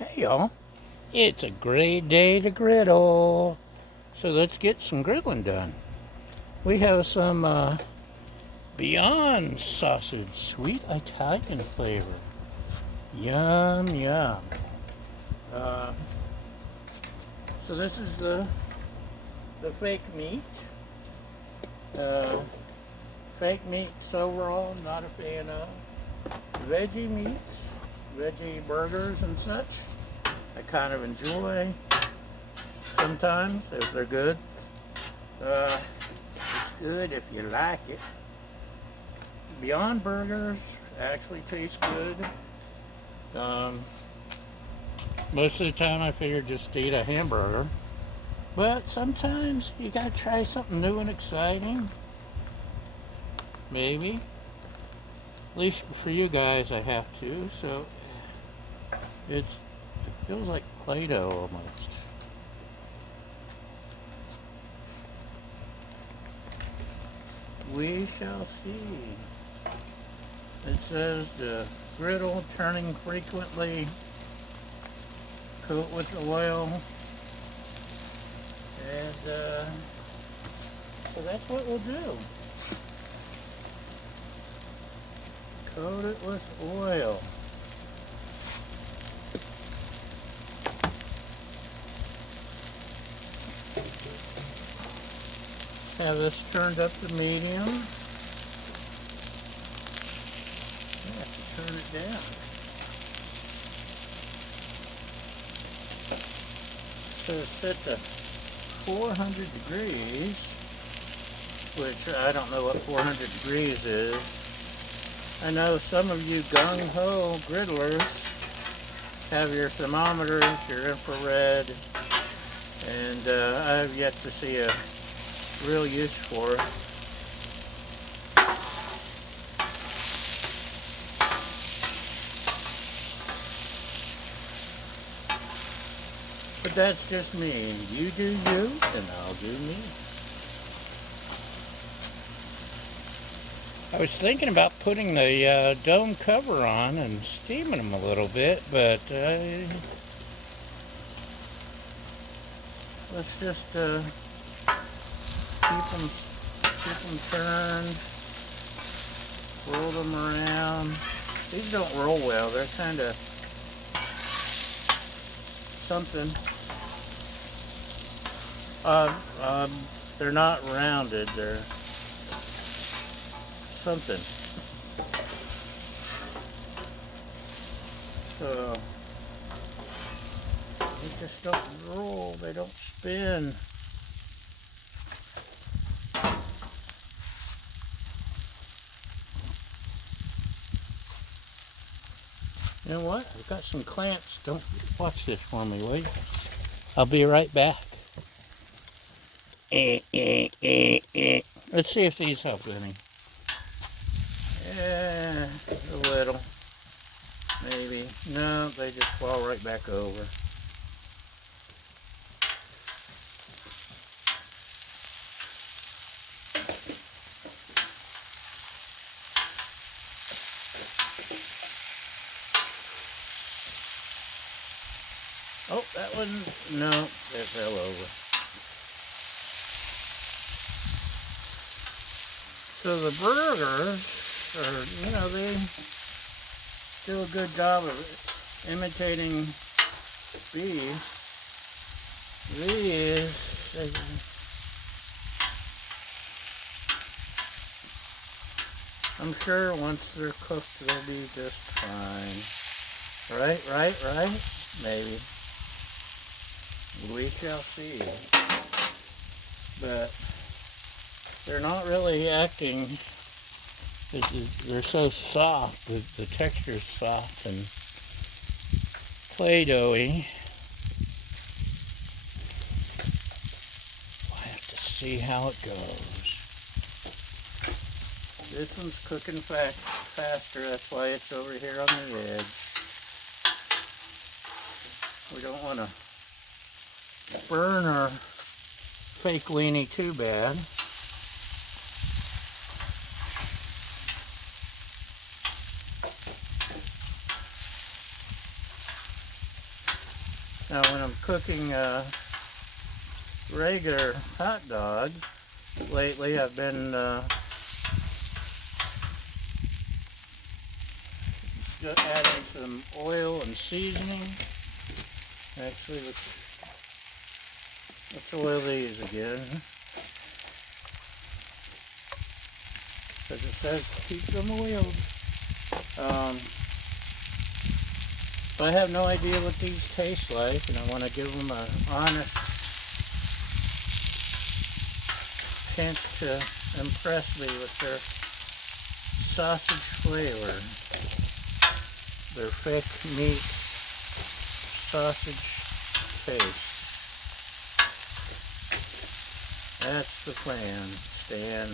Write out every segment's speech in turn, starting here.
Hey y'all, it's a great day to griddle. So let's get some griddling done. We have some Beyond sausage, sweet Italian flavor. Yum, yum. Uh, so this is the fake meat. Uh, Fake meats overall, not a fan of. Veggie meats, veggie burgers and such, I kind of enjoy sometimes if they're good. It's good if you like it. Beyond Burgers actually taste good. Um, Most of the time I figure just eat a hamburger. But sometimes you gotta try something new and exciting. Maybe. At least for you guys I have to, so it feels like Play-Doh almost. We shall see. It says the griddle turning frequently, coat with oil, and so that's what we'll do. Coat it with oil. Have this turned up to medium. I have to turn it down. So it's set to 400 degrees, which I don't know what 400 degrees is. I know some of you gung-ho griddlers have your thermometers, your infrared, and I have yet to see a real use for it. But that's just me. You do you, and I'll do me. I was thinking about putting the dome cover on and steaming them a little bit, but let's just keep them turned, roll them around. These don't roll well. They're kind of something. They're not rounded. They're something. So they just don't roll. They don't spin. You know what? I've got some clamps. Don't watch this for me, will you? I'll be right back. Let's see if these help any. Yeah, a little. Maybe. No, they just fall right back over. Oh, that one, no, it fell over. So the burgers are, they do a good job of imitating beef. These, I'm sure once they're cooked, they'll be just fine. Right? Maybe. We shall see. But they're not really acting. They're so soft. The texture's soft and Play-Doh-y. We'll have to see how it goes. This one's cooking faster. That's why it's over here on the edge. We don't want to burn our fake weenie too bad. Now when I'm cooking regular hot dogs, lately I've been adding some oil and seasoning. Actually, let's oil these again. Because it says keep them oiled. So I have no idea what these taste like, and I want to give them an honest chance to impress me with their sausage flavor, their thick meat sausage taste. That's the plan, Stan.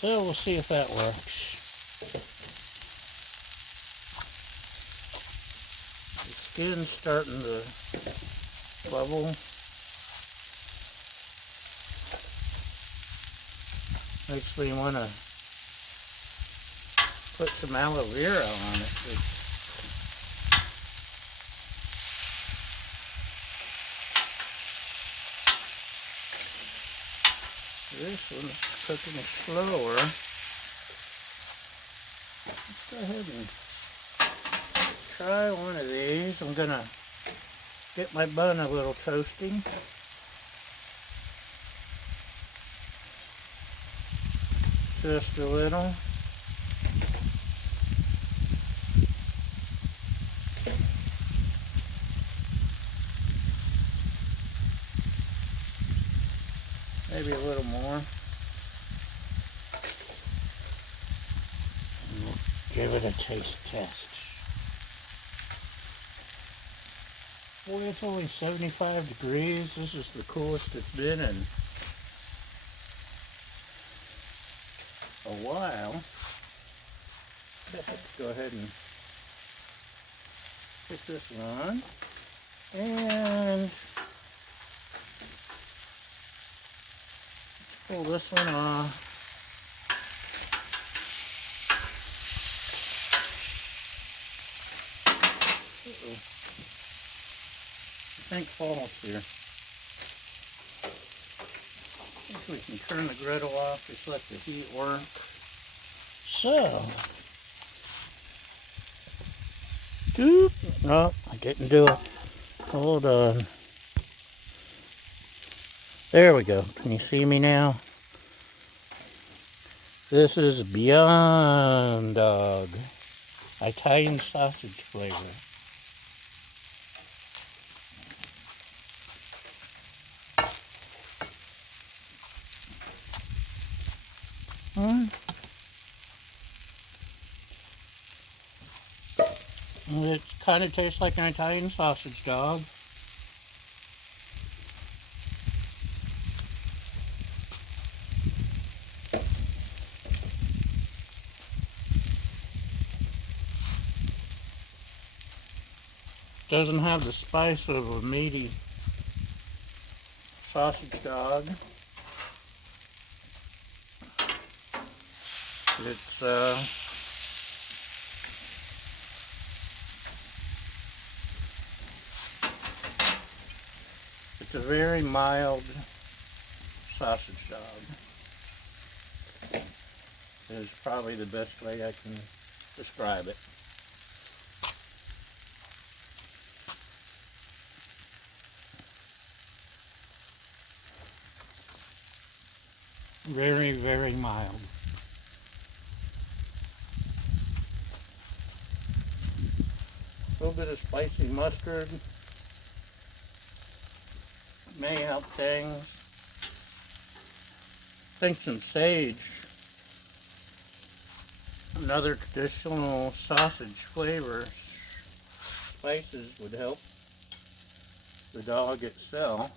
So we'll see if that works. The skin's starting to bubble. Makes me want to put some aloe vera on it. This one's cooking slower. Let's go ahead and try one of these. I'm gonna get my bun a little toasty. Just a little. Maybe a little more. We'll give it a taste test. Boy, it's only 75 degrees. This is the coolest it's been in a while. Let's go ahead and pick this one. And pull this one off. Uh-oh. I think falls here. I think we can turn the griddle off, just let the heat work. So, no, I didn't do it. Hold on. There we go. Can you see me now? This is Beyond Dog. Italian sausage flavor. It kind of tastes like an Italian sausage dog. Doesn't have the spice of a meaty sausage dog. It's a very mild sausage dog. Is probably the best way I can describe it. Very, very mild. A little bit of spicy mustard may help things. I think some sage, another traditional sausage flavor, spices would help the dog itself.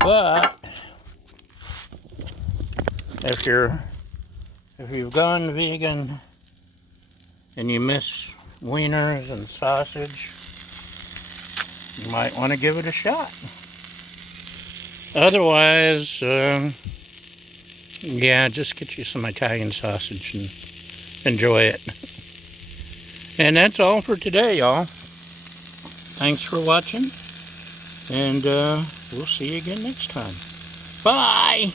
But if you've gone vegan and you miss wieners and sausage, you might want to give it a shot. Otherwise, yeah, just get you some Italian sausage and enjoy it. And that's all for today, y'all. Thanks for watching, and we'll see you again next time. Bye!